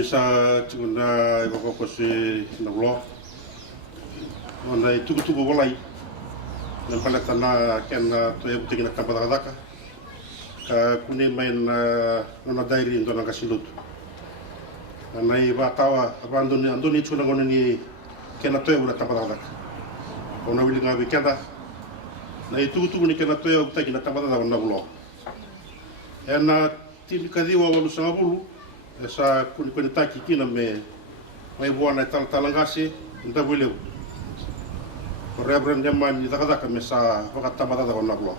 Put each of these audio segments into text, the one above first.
Ni sa tuna ko si na lo. Ona tuku bolai. Na paleta na ken to e buti na kapa daka. Ka kune main na dairi ndo na kasilut. Na i ba tawa andoni tuna ngone ni ken to e una kapa daka. Ona wili nga weekenda. Na i tuku ni ken to e buti na kapa daka na lo. Ena tini kadiwa walu sangabulu. Esa kuni taki kina me mai buana talangasi nda buleu. Reverend Yaman ni taka me sa wakatama da ona blo.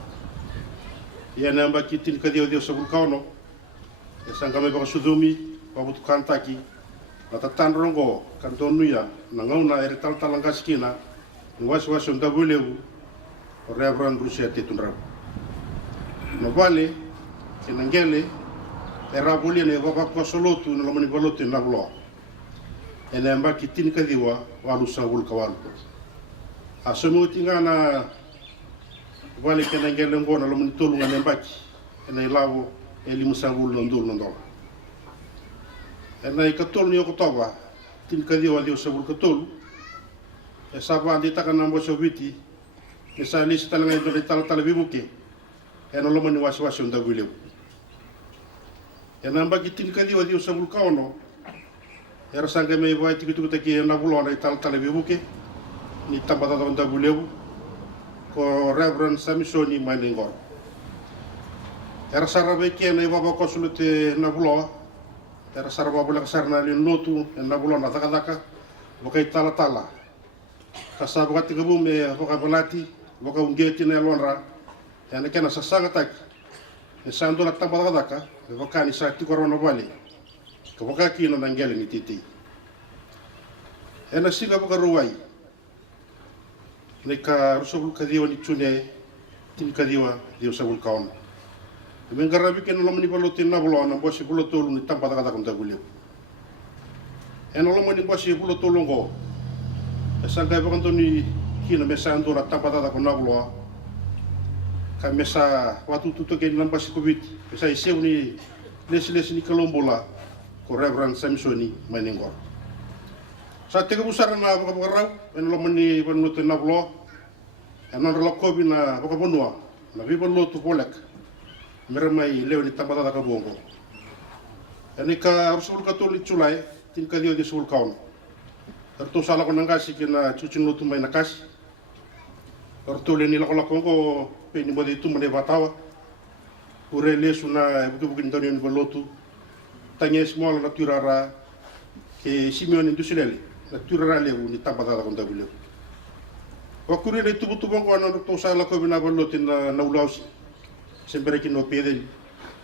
Ia namba kitin kadio dio sabul kauno. Esa ngame baka sudumi pabut kantaki. Nata tanrongo kantonuya na ngauna ere talangasi kina. Was nda buleu. Reverend Bruce Titunra. No vale kinangele era buli ne baba ko solotu no mani balotu na blo ene mba kitin kadiwa walu sabul kawalu asemu tingana wale kena ngele ngona lo mani tolu ngane mbaki ene lawo eli musabul no ndul no ene katol ni ko toba tin kadiwa dio sabul katol e saba andi takana mbo sobiti e sa lista nga do tal bibuke ene lo mani waswaso ndabuleu Ena mbaki tin kadiwa dio sabul kauno. Era sanga me vai tikitu taki na bulona tal bibuke ni tambata da buleu ko Reverend Samisoni Maningor. Era sarabe ke na baba ko sulute na bulo. Era saraba bula sarna li notu na bulona taka bokai tala. Kasabu kati gabu me boka balati boka ungeti na lonra. Ena kena sasanga taki. Esando na tambata daka vakani sa ti corona vale ka vakaki no nangele ni titi ena siga boka ruai ne ka rusobul kadiwa ni tune tin kadiwa dio sabul kaon men garabi ken lo mani balotin na bolo na bosi bulo tolu ni tampa daka konta gulio ena lo mani bosi bulo tolu ngo esa ga boka ni kina mesando na tampa daka na bolo kamesa watu tuto ke namba sikubit esa iseuni les ni kalombola ko Reverend Samsoni Maningor sa tega busara na baka en lo mani banute na blo en on lo kobi na baka bonua na bibo lo tu polek mermai leoni tabata ka bongo en ka rusul katoli chulai tin ka dio di sul kaon tertu sala ko nangasi kina chuchin lo tu mai nakas tertu le ni la ko peni modi tu mane batawa ure lesu na buku ndoni bolotu tanye small na turara ke Simeon industriel na turara lewu ni tabata da konta bulu wakure le tubu bongo na to sala ko bina bolotu na ulausi sempre ki no pede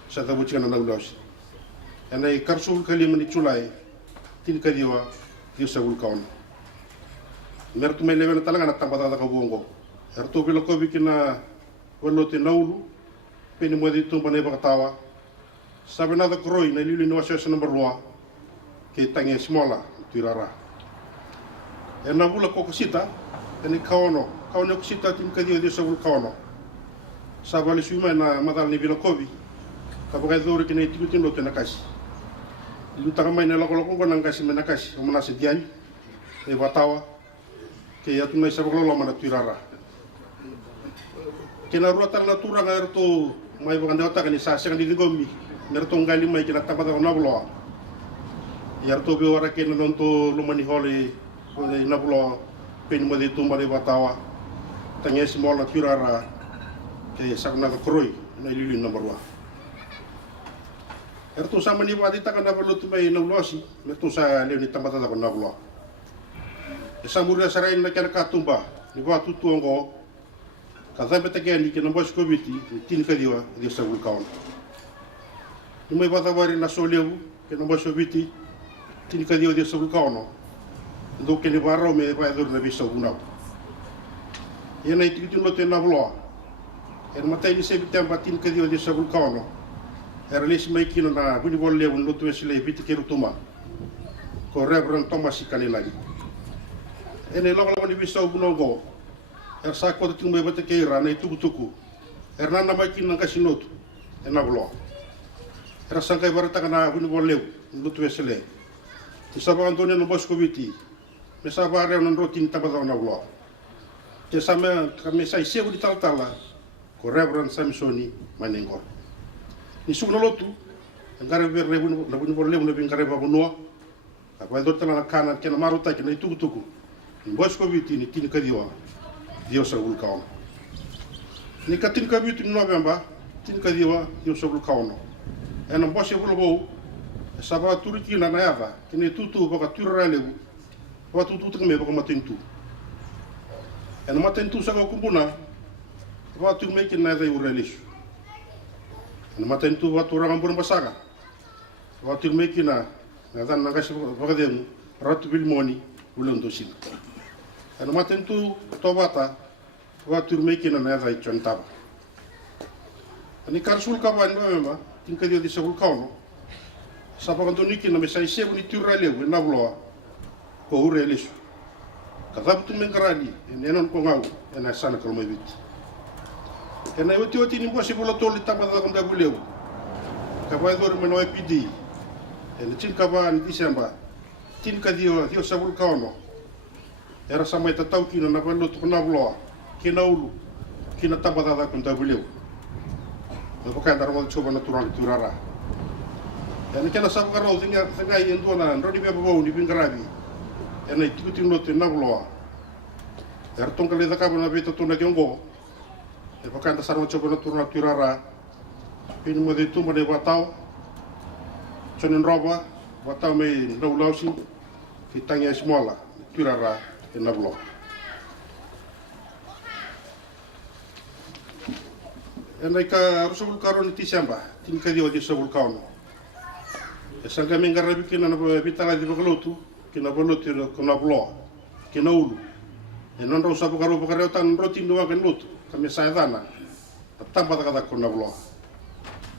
sa tabu chana na ulausi ana i karsul kalim ni chulai tin kadiwa dio sagul kaon mertu me lewen talanga na tabata da ka bongo erto bilo ko bikina Walote naulu, peni modi tumpa ne bakatawa. Sabi na da kroi na lili no asesa number 2 ke tangi smola tuirara. E na bula ko kusita, eni kaono kusita tim kadio dio sabul kaono. Sabali suima na madal ni bilokobi. Kapakai dori kena itibutin lo tena kasi. Lutaka mai na loko nang kasi menakasi, omanase diani. E batawa ke atunai sabolo mana tuirara. Kena ruata na turanga erto mai banganda taka ni sasa kan digomi merto ngali mai kena tapata na blo yarto be wara kena nonto lumani hole na blo pen mo de tumba de batawa tanya simola turara ke sakna ka kroi na lili number 1 erto sama ni wadi taka na blo tu mai na blosi merto sa le ni tapata na blo esamura sarai na kena katumba ni wa tutuongo Kada beta ni ke nambos komiti tin kadiwa dio sabul kaon. Nimai bata wari na solewu ke nambos komiti tin kadiwa dio sabul kaon. Ndo ke ni barro me ba dur na bisa bunau. Yena itikitin lo tena blo. Matai ni se bitam batin kadiwa dio sabul kaon. Les mai kino na buni bol lewu no tu esle bitikeru tuma. Ko Reverend Thomas Kalilagi. Lo ni bisa bunau go. Sa ko tu me bata ke rana tuku erna na mai kin kasinotu ena blo era sankai barata kana buni boleu lutu esele Isaba Antonio no Boscoviti, me saba reo nan rotin tabata na vloa. Te sama kame sai seu di taltala, ko Reverend Samsoni Manengor. Ni sugna lotu, ngare ver lebu na buni lebu na bingare ba bunua. Apa do tala kana kena maruta kena tuku. Ni Boscoviti ni tin kadiwa. Dios sa vulkaon. Ni katin kabiti ni November, tin kadiwa Dios sa vulkaon. Ena bosse vulo saba turiki na naiava kini tutu baka turalebu wa tutu tme baka matentu ena matentu saka kumbuna wa tu meki na dai urelish ena matentu wa turanga mbur basaga wa tu meki na dan nagashi baka demu ratu bilmoni ulen dosin ena matentu tobata wa tu meki na dai chontaba ani karsul kawan memang tingka dia di sebul kauno sapa kantoniki na mesai sebu ni turalebu na vloa ko urelisu katabu tu mengarali enon ko ngau ena sana kalmo bit ena oti ni bosi bola toli tabada ko ndabulebu ka vai dor meno epidi ena tin kaba ni disemba tin ka dio sabul kauno era samai tatau kina na balo to na vloa kina ulu kina tabada ko ndabulebu ko ka ndar mo choba natural turara ena kena sabu karo tinga endo na rodi be babo ni bingarabi ena ituti note na vloa er tonga le daka na beta tona kengo e pakanda sarwa choba na turara pin mo de tumba de batao chonen roba batao me no lausi kitanya smola turara na vloa ena ka rusubul karo ni tisamba tin ka dio di sabul kauno sanga mengarabi kina na bitala di bakalotu kina bolotu kona vloa kina ulu non ro sabu karo bakare tan rotin doa kan lutu kami saidana tamba kata kona vloa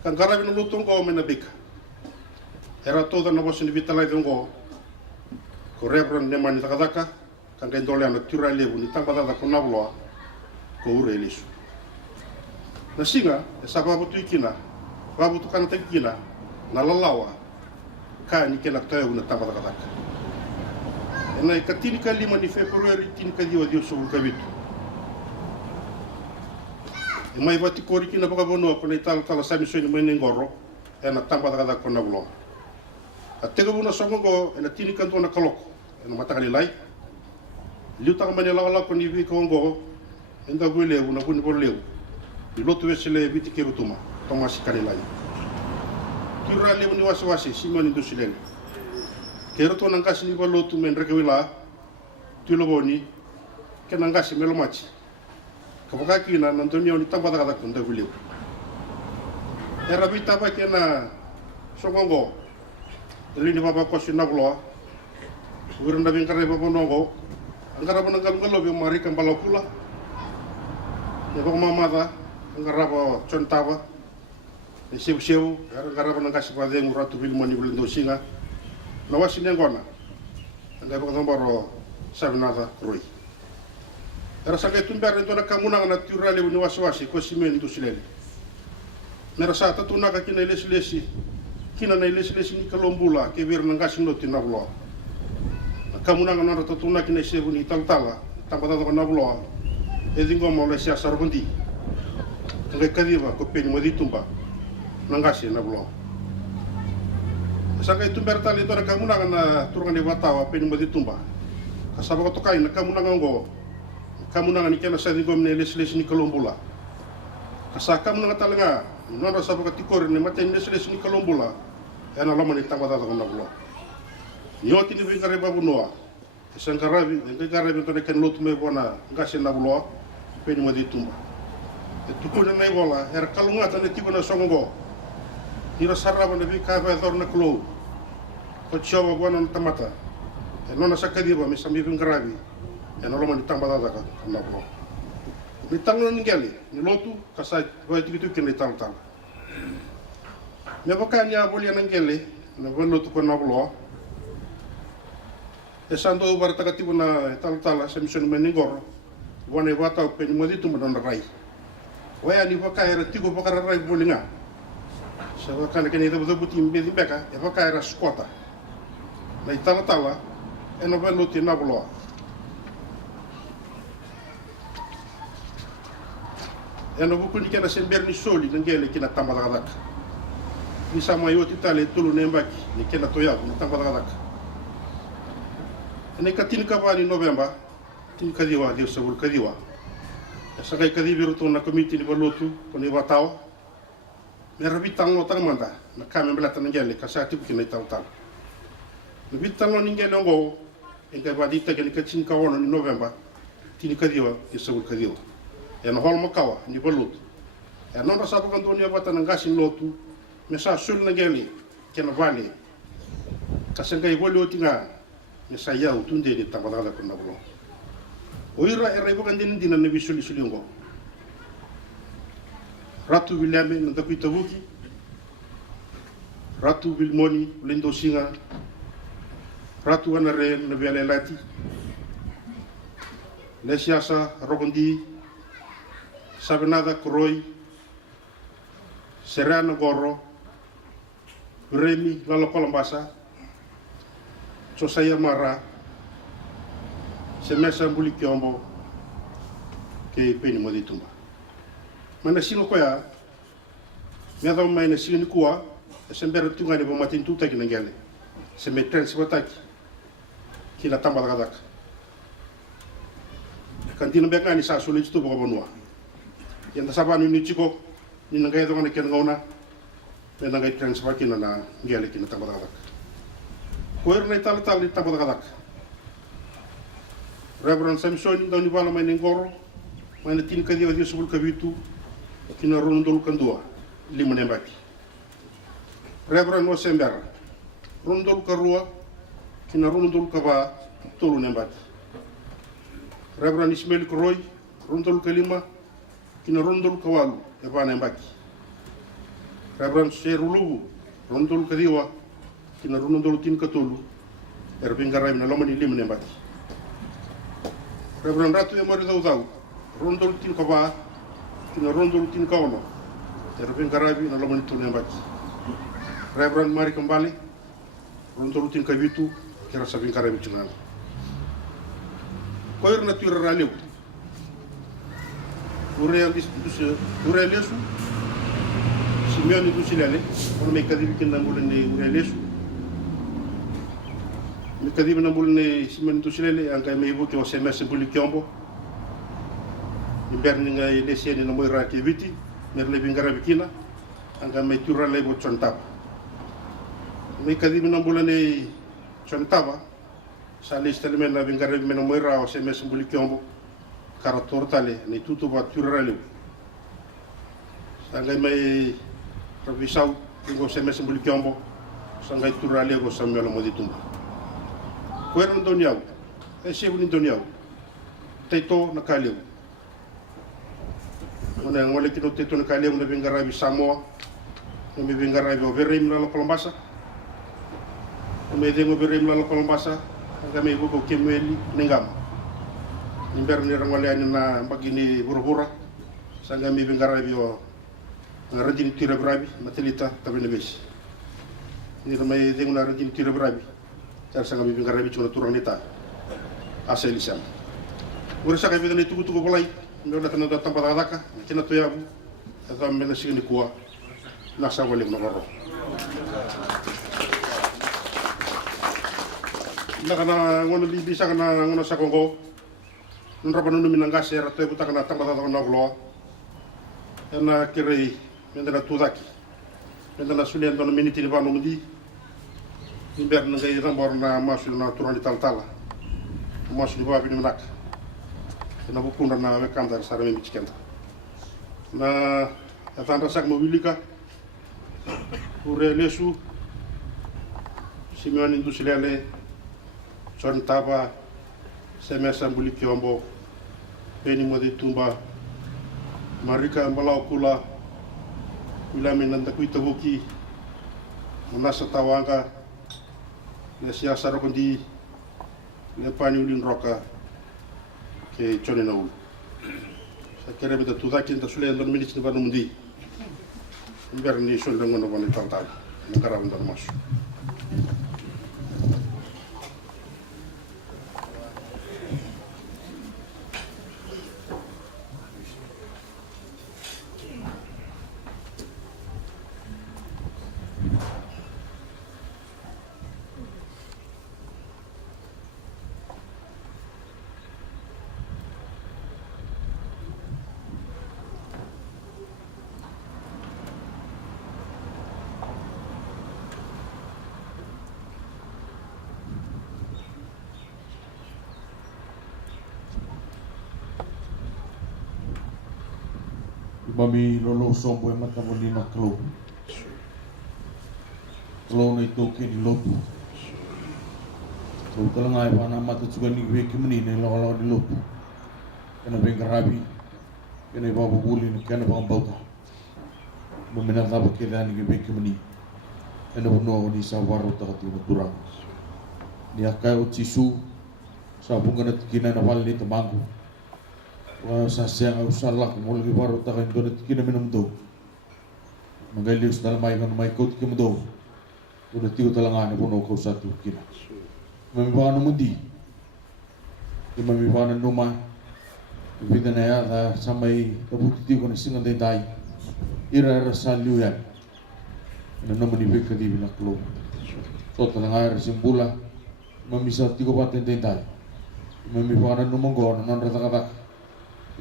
kan garabi no lutu ngo mena bika era toda na bosin bitala di ngo ko Reverend nemani takadaka kan kendole ana turalebu ni tamba kata kona vloa ko urelisu na singa sababu tu ikina babu tu kana tekina na lalawa ka ni kena tayo na tamba kata ena katini ka 5 ni Februari tin ka dio sul kabitu e mai vati kori kina baka bono ko ni tala Samsoni Manengor ena tamba kata ko na vlo atega buna songo ena tini ka tona kaloko ena matakali lai liuta ka manela ko ni vi ko ngo enda gule una buni boleu di lotu vesele viti kirutuma Thomas Kalilai turale ni wasi simon indusilen kero to nangasi ni balotu men rekewila tuloboni ke nangasi melomachi kapaka kina nantonio ni tamba kata kunda guliu era bita ba kena sogongo lini baba kosi na vloa urunda bingare baba nongo angara banangal ngalo be mari kan balakula ne baba mamada angara ba chontaba Seu, gara na kasi pa deng ratu bilmoni bulendo singa. Na wasi nengona. Anga ba tambaro sabnada roi. Era sanga tumber ento na kamuna na turale ni waswasi ko simen tu silele. Nera sa ta tuna ka kina leslesi. Kina na leslesi ni kalombula ke vir na kasi no tinablo. Kamuna na ta tuna kina sebu ni taltala. Tambata ko na blo. E dingo mo le sia sarbundi. Anga kadiva ko pe mo ditumba. Nangasi na blo. Sanga itu bertali to na kamuna na turungan di watawa pe mo ditumba. Kasaba ko to kai na kamuna ngo. Kamuna ni kena sa dingo ne lesles ni kalombula. Kasaka kamuna talanga no ra saba ka tikor ni mate lesles ni kalombula. Ena lama ni tambata ko na blo. Yoti ni vingare babu noa. Sangarabi, ngarabi to ne ken lotu me bona ngasi na blo pe mo ditumba. Tukuna na bola era kalunga tane tikuna songo. Ira saraba na bi ka va dor na klo. Ko chowa bona tamata. E nona sakadiba me sami ngarabi. E no loma ni tambata ka na blo. Ni tangno ngeli, ni lotu kasa va tikitu ken ni tal. Me bakanya bolia ngeli, na lotu ko na blo. E sando barta ka tibuna tal Samsoni Manengor. Wana wata pe ni moditu madon rai. Waya ni baka era tigo baka rai bolinga. Sa kana kene do buti mbedi beka e baka era skota. na i tala e na velo te navoloa. E na vukuni kena semberni soli na ngele kina tamadagadaga. Ni sama yo titale tulu nembaki ni kena toyabu ni tamadagadaga. E ne katini kavani Novemba, tini kadiwa Deus sabul kadiwa. E sakai kadiviru tona komiti ni valotu koni watao. Me rabitang no tangmanda na kame belata na ngele kasati kina itautal. Na bitalo ni ngele ngo e kai vadita kini katini kawana ni Novemba, tini kadiwa Deus sabul kadiwa. E na holma kawa ni balut e non rasa pa kanto ni abata ng gasin lotu me sa sul na geli kena vale kasengai voli otinga me sa yau tunde ni tamadala ko nablo oira e raibo kan din na bisuli sulingo Ratu William na takuita buki Ratu Wilmoni lindo singa Ratu anare na vele lati lesiasa rogondi Sabenada Kuroi, Serena Gorro, Remi Lalo Kolambasa, Josaya Mara, Semesa Mbuli Kiombo, ke peni mo ditumba. Mana sino koya, me ado mai na sino kuwa, sembera tunga ni ba matin tuta ki ngale. Se me transfertaki. Ki la tamba dadak. Kantina bekani sa solo tu ba bonwa. Yang tasabanu ni chiko ni nangai do ngane ken ngona me nangai transfer kina na ngele kina tabadadak koer na tal ni tabadadak Reverend Samson do ni bala mai ngoro mai na tin kadi odi subul kabitu kina rondol kandua lima nembaki Reverend Osember rondol karua kina rondol kaba tolu nembaki Reverend Ismail Kroy rondol kalima kina rondol kawalu e bana mbaki Reverend Serulu rondol kadiwa kina rondol tin katolu erbingarai na lomani limne mbaki Reverend Ratu e mori dau rondol tin kawa kina rondol tin kawono erbingarai na lomani tune mbaki Reverend Mari Kambali rondol tin kabitu kira sabingarai bitungan koir na tuira ralew Urea lesu, Simeone Dusilele, or me kadibi kin nambulene urea lesu. Me kadibi nambulene Simeone Dusilele, angkai me ibu kio SMS buli kiombo. Imberni ngai lesieni na moira kiviti, merle bingara bikina, angkai me tura lebo chontaba. Me kadibi nambulene chontaba, sa listele mena bingara mena moira SMS buli kiombo. Karator tale ni tutu ba turale sangai mai provisau ngo SMS buli kiombo sangai turale go samelo moditumba kuero ndoniau e sebu ndoniau teto na kaleu ona ngole kino teto na kaleu na bingara bi Samoa na bingara bi overim na Kolombasa me dengo overim na Kolombasa ngame go ko kemeli ningam Imberni rangole ani na bagini burubura sanga mi bingara bio rajini tira brabi matelita tabene bes ni ramai denguna rajini tira brabi tar sanga mi bingara bi chuna turang neta aseli sam ura sanga bi dani tugu bolai ndo na tanda tampa daka kina to yabu ata mena signi kuwa na sa wale no ro na kana ngono li bisa kana ngono sa kongo nrapanu minanga sera to buta kana tamba ta na glo ena kirei mendana tudaki mendana sulen don miniti ni vanu mudi imber na ngai rambor na masul na turani taltala masul ba bi nak ena bukunda na wekanda sara mi chikenda na atanda sak mobilika ure lesu Simeone Dusilele chontaba Semesa Mbuli Kiombo, Peni Modi Tumba, Marika Mbalau Kula, Wilami Nandakuita Wuki, Manasa Tawanga, Lesia Sarokondi, Lepani Ulin Roka, ke Chone Naul. Sa kere beda tudakin ta sule ndon minutes ni banu mundi. Imberni sol ndangono bani taltal. Nakara undan masu. Mami lolo sombo mata moni na klo. Klo na ito kini lopu. So talangai pa na mata juga ni weki mani na lolo di lopu. Kena bengkarabi, kena bawa bulin, kena bawa bauta. Memina tabo kira ni weki mani. Kena bunuh ni sawaro takati turang. Ni akai ucisu, sabungan kina na wali temangu. Wah sasiang usalah mula ki baru takai dona kina minum do. Manggali dalam mai kan mai kot kim do. Udah tiga talangan bunuh kau satu kina. Membawa mudi. Membawa rumah. Bida na ya sampai kabuti ko na singa day ira salyu yan na naman ibig ka di binaklo so talangay simbula mamisa tigo paten day mamipanan numanggo nanon ratakatak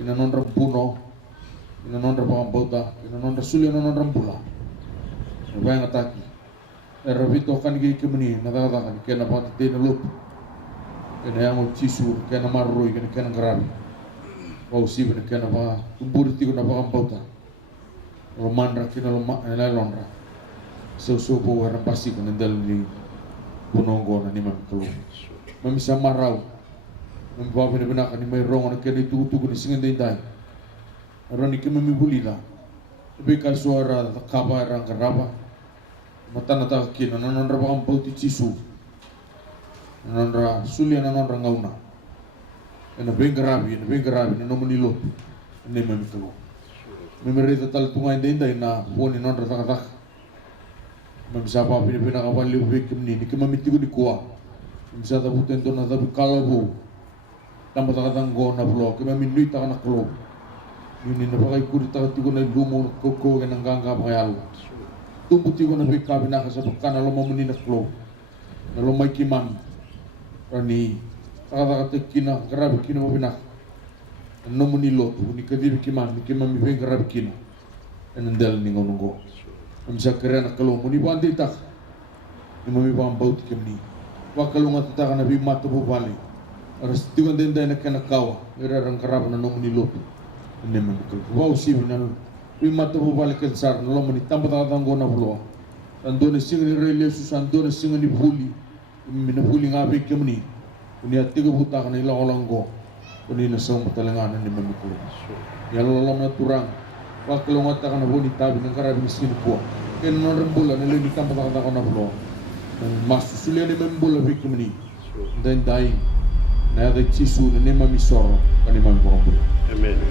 inanon rampuno inanon rapangambauta inanon rasulyo nanon rampula nabayang ataki erabito kan gay kimani natakatakan kaya napati day na lup kaya yang cisu kaya na maroy kaya na karabi Kau sih benar kena apa? Tumbur tiga napa kampauta. Roman rakyat lama nelonra. Sesuatu orang pasti kena dalam punonggo nani mampu. Mami sama rau. Mami bawa benar kan ni mai rong nak kena itu ni singan dendai. Orang ni kena mami bulila. Bekal suara kabar orang keraba. Mata nata kena nanon raba kampauti cisu. Nanon ra sulian nanon rangauna. Na bengkarabi na naman nilo na mamito. Memerita tal tungai dendai na poni non rata-rata. Mamsapa pinakawali ubik ni kimamiti ko di kuwa. Mamsa tabutin to na tabi kalabo. Tamata-katang go na vlog kimamiti ta kana klo. Yun na pakay kurita ka tigo na lumo koko ng gangga pangayalo. Tumbuti ko na bikabi na kasabak ka na lumamuni na klo. Na lumay kiman. Rani kata-kata kina kerabi kina mo binak nomuni lot ni kadibi kiman mi ben kerabi kina enendel ni ngonongo amsa kerana kalau muni bandi tak ni mami bang baut kemni wa kalau ngata tak na bi mata bo bali aras tigon den den kana kawa era rang kerab na nomuni lot ne mami ko wa usi binan bi mata bo bali ken sar no muni tamba ta tango na bulo andone singni rele su andone singni buli mina buli ngabe kemni Unia tiga buta kan ilang olanggo, uni nasong matalanganan ni mamikul. Yalalom na turang, wakil ngot kan abuni tabi ng karabi miskin po. Kaya non rembula nilinitan patakata ko na bulo. Masusulian ni membula victim ni. Then dying, na yata chisu ni mamisoro kan ni mamikul. Amen.